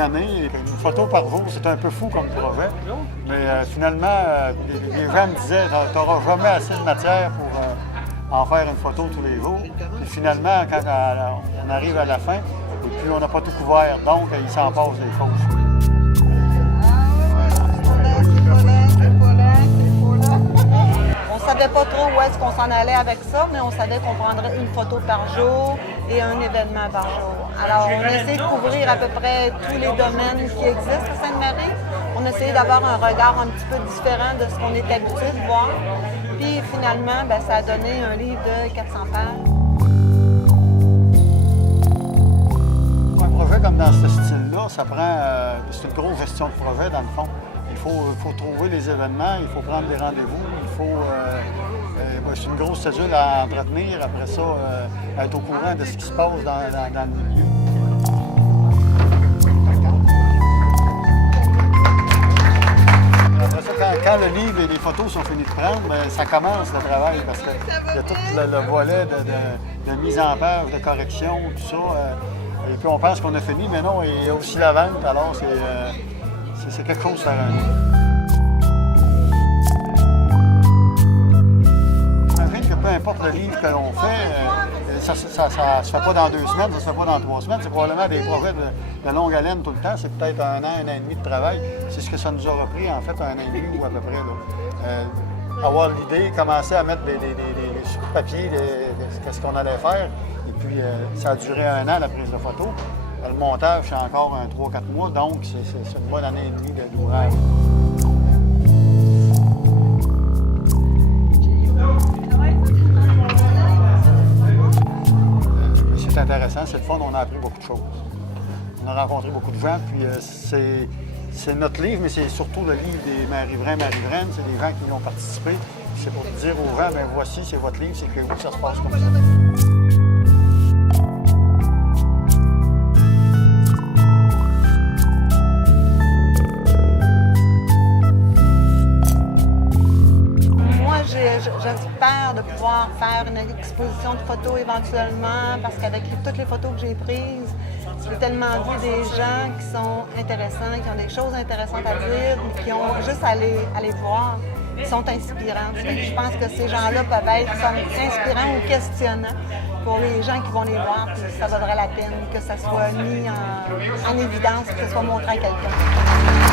une année. Une photo par jour, c'est un peu fou comme projet. Mais finalement, les gens me disaient, tu n'auras jamais assez de matière pour en faire une photo tous les jours. Puis finalement, quand on arrive à la fin, et puis on n'a pas tout couvert, donc il s'en passe des choses. On ne savait pas trop où est-ce qu'on s'en allait avec ça, mais on savait qu'on prendrait une photo par jour et un événement par jour. Alors, on a essayé de couvrir à peu près tous les domaines qui existent à Sainte-Marie. On a essayé d'avoir un regard un petit peu différent de ce qu'on est habitué de voir. Puis finalement, bien, ça a donné un livre de 400 pages. Un projet comme dans ce style-là, ça prend... c'est une grosse gestion de projet, dans le fond. Il faut trouver les événements, il faut prendre des rendez-vous, c'est une grosse cédule à entretenir. Après ça, être au courant de ce qui se passe dans le milieu. Après ça, quand le livre et les photos sont finis de prendre, bien, ça commence le travail parce qu'il y a tout le volet de mise en page, de correction, tout ça. Et puis on pense qu'on a fini, mais non, il y a aussi la vente, alors c'est quelque chose de faire. J'imagine que peu importe le livre que l'on fait, ça ne se fait pas dans 2 semaines, ça ne se fait pas dans 3 semaines. C'est probablement des projets de longue haleine tout le temps. C'est peut-être 1 an et demi de travail. C'est ce que ça nous aura pris, en fait, 1 an et demi ou à peu près. Là. Avoir l'idée, commencer à mettre sur papier ce qu'on allait faire. Et puis, ça a duré 1 an, la prise de photo. Le montage, c'est encore 3-4 mois, donc c'est une bonne année et demie d'ouvrage. C'est intéressant, c'est le fun, on a appris beaucoup de choses. On a rencontré beaucoup de gens, puis c'est notre livre, mais c'est surtout le livre des Marie-Vrains, Marie-Vraines. C'est des gens qui y ont participé. C'est pour dire aux gens, bien voici, c'est votre livre, c'est que ça se passe comme ça. J'espère de pouvoir faire une exposition de photos éventuellement, parce qu'avec toutes les photos que j'ai prises, j'ai tellement vu des gens qui sont intéressants, qui ont des choses intéressantes à dire, qui ont juste à les voir, qui sont inspirants. Je pense que ces gens-là peuvent être inspirants ou questionnants pour les gens qui vont les voir, puis ça vaudrait la peine que ça soit mis en évidence, que ça soit montré à quelqu'un.